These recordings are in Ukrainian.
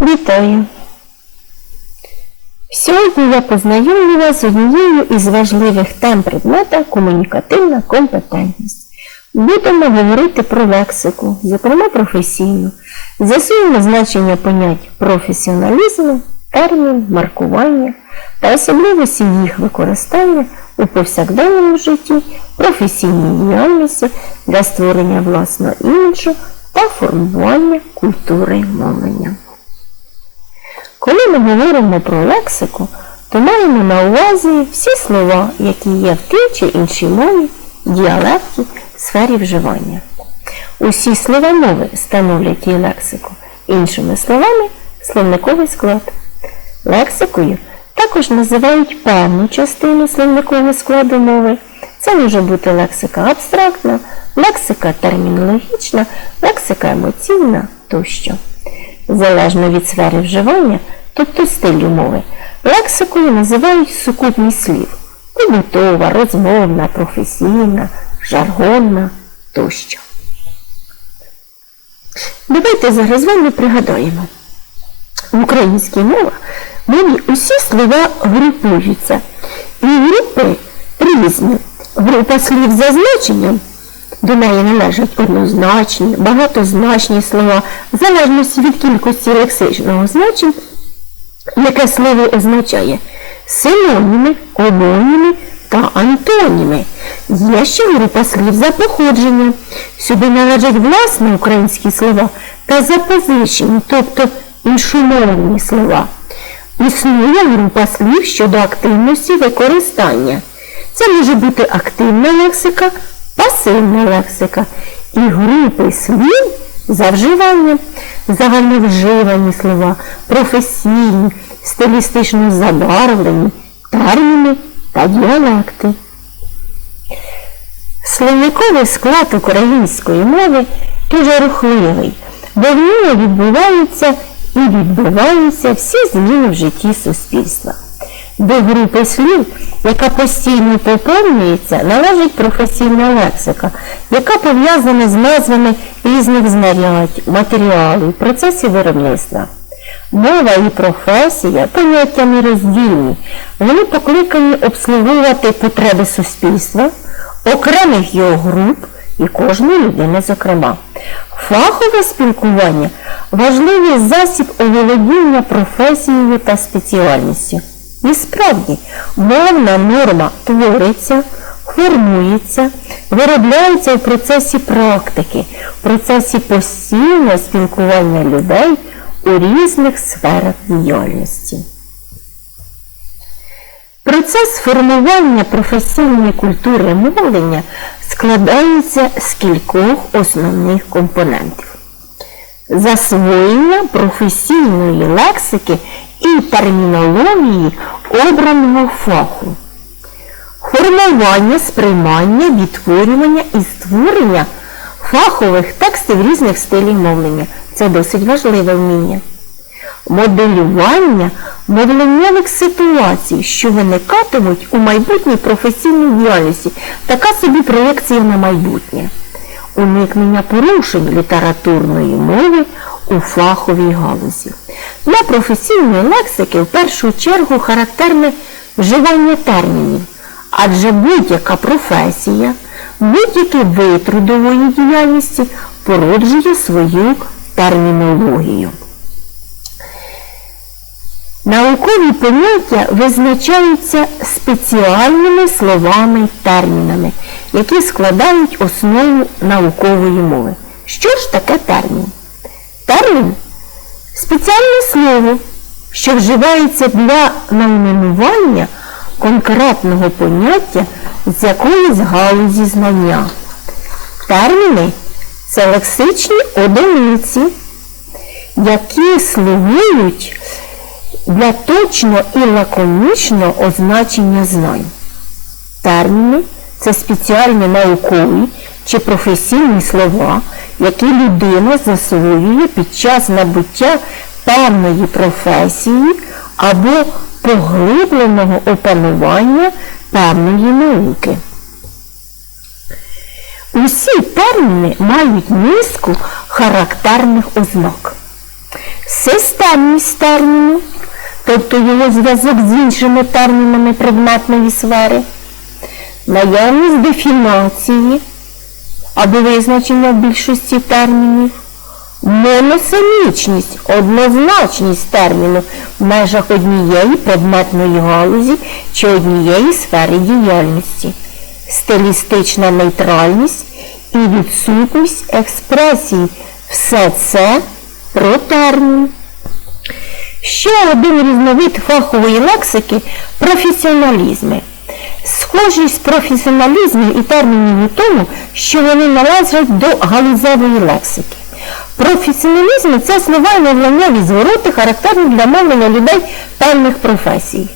Вітаю! Сьогодні я познайомлю вас з однією із важливих тем предмета комунікативна компетентність. Будемо говорити про лексику, зокрема професійну, з'ясуємо значення понять професіоналізму, термін, маркування та особливості їх використання у повсякденному житті, професійній діяльності для створення власного іміджу та формування культури мовлення. Коли ми говоримо про лексику, то маємо на увазі всі слова, які є в тій чи іншій мові, діалекті, сфері вживання. Усі слова мови становлять її лексику. Іншими словами, словниковий склад. Лексикою також називають певну частину словникового складу мови. Це може бути лексика абстрактна, лексика термінологічна, лексика емоційна тощо. Залежно від сфери вживання, тобто стилю мови, лексикою називають сукупність слів побутова, розмовна, професійна, жаргонна тощо. Давайте зараз з вами пригадаємо. В українській мові мові усі слова групуються. І групи різні. Група слів за значенням до неї належать однозначні, багатозначні слова, в залежності від кількості лексичного значень, яке слово означає синоніми, омоніми та антоніми. Є ще група слів за походженням. Сюди належать власне українські слова та запозичені, тобто іншомовні слова. Існує група слів щодо активності використання. Це може бути активна лексика, пасивна лексика і групи слів за вживанням, загальновживані слова, професійні, стилістично забарвлені, терміни та діалекти. Словниковий склад української мови дуже рухливий, бо в ньому відбуваються і відбуваються всі зміни в житті суспільства. До групи слів, яка постійно поповнюється, належить професійна лексика, яка пов'язана з назвами різних знарядь, матеріалів, процесів виробництва. Мова і професія поняття нероздільні. Вони покликані обслуговувати потреби суспільства, окремих його груп і кожної людини, зокрема. Фахове спілкування важливий засіб оволодіння професією та спеціальністю. І справді, мовна норма твориться, формується, виробляється в процесі практики, в процесі постійного спілкування людей у різних сферах діяльності. Процес формування професійної культури мовлення складається з кількох основних компонентів. Засвоєння професійної лексики і термінології обраного фаху, формування, сприймання, відтворювання і створення фахових текстів різних стилів мовлення. Це досить важливе вміння. Моделювання мовленнєвих ситуацій, що виникатимуть у майбутній професійній діяльності, така собі проєкція на майбутнє, уникнення порушень літературної мови у фаховій галузі. Для професійної лексики в першу чергу характерне вживання термінів, адже будь-яка професія, будь-який вид трудової діяльності породжує свою термінологію. Наукові поняття визначаються спеціальними словами й термінами, які складають основу наукової мови. Що ж таке термін? Термін спеціальне слово, що вживається для найменування конкретного поняття з якоїсь галузі знання. Терміни це лексичні одиниці, які слугують для точно і лаконічного означення знань. Терміни це спеціальні наукові чи професійні слова, які людина засвоює під час набуття певної професії або поглибленого опанування певної науки. Усі терміни мають низку характерних ознак. системність терміну, тобто його зв'язок з іншими термінами предметної сфери, наявність дефінації або визначення більшості термінів, моносемічність, однозначність терміну в межах однієї предметної галузі чи однієї сфери діяльності, стилістична нейтральність і відсутність експресії. Все це про термін. Ще один різновид фахової лексики професіоналізми. Схожість професіоналізмів і термінів у тому, що вони належать до галузевої лексики. Професіоналізм це слова і навлання звороти, характерні для мовлення людей певних професій.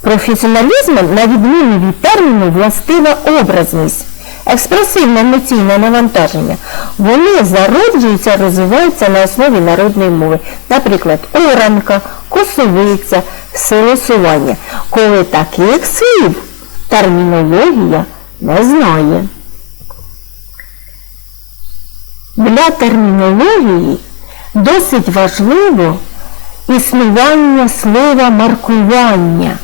Професіоналізм, на відміну від терміну, властива образність, експресивне емоційне навантаження. Вони зароджуються, розвиваються на основі народної мови. Наприклад, оранка, косовиця, силосування. Коли таких слів термінологія не знає. Для термінології досить важливо існування слова маркування.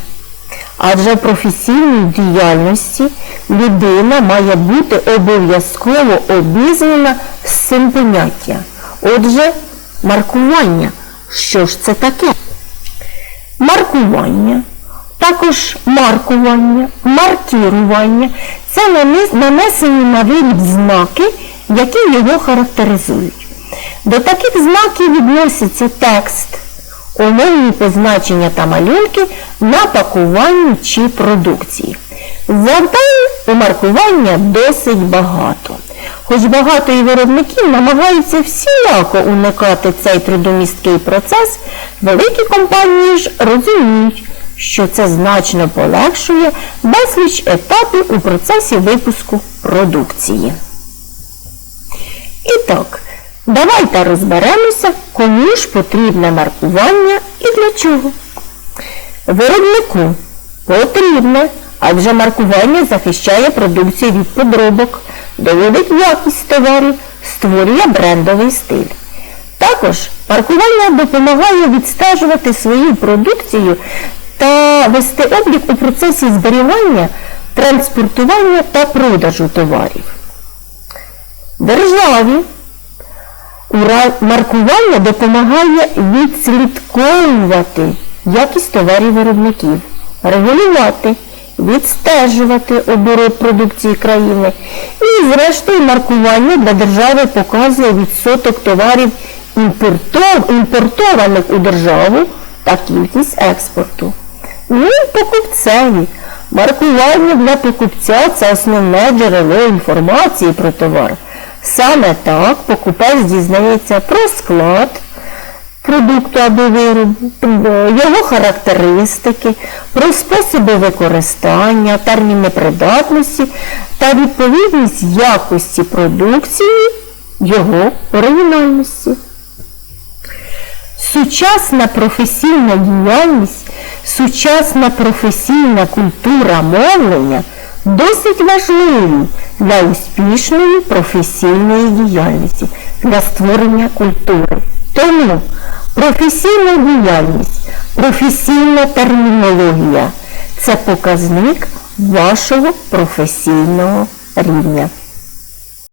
Адже в професійній діяльності людина має бути обов'язково обізнана з цим поняттям. Отже, маркування. Що ж це таке? Маркування, також маркування, маркірування це нанесені на виріб знаки, які його характеризують. До таких знаків відноситься текст, умовні позначення та малюнки на пакуванні чи продукції. Завдань у маркування досить багато. Хоч багато і виробників намагаються всіляко уникати цей трудомісткий процес, великі компанії ж розуміють, що це значно полегшує безліч етапів у процесі випуску продукції. І так, давайте розберемося, кому ж потрібне маркування і для чого. Виробнику потрібне, адже маркування захищає продукцію від подробок, доводить якість товарів, створює брендовий стиль. Також маркування допомагає відстежувати свою продукцію вести облік у процесі зберігання, транспортування та продажу товарів. Державі маркування допомагає відслідковувати якість товарів виробників, регулювати, відстежувати оборот продукції країни. І, зрештою, маркування для держави показує відсоток товарів імпортованих у державу та кількість експорту. Ну покупцеві. Маркування для покупця це основне джерело інформації про товар. Саме так покупець дізнається про склад продукту або виробу, його характеристики, про способи використання, терміни придатності та відповідність якості продукції його оригінальності. Сучасна професійна діяльність, сучасна професійна культура мовлення досить важливі для успішної професійної діяльності, для створення культури. Тому професійна діяльність, професійна термінологія це показник вашого професійного рівня.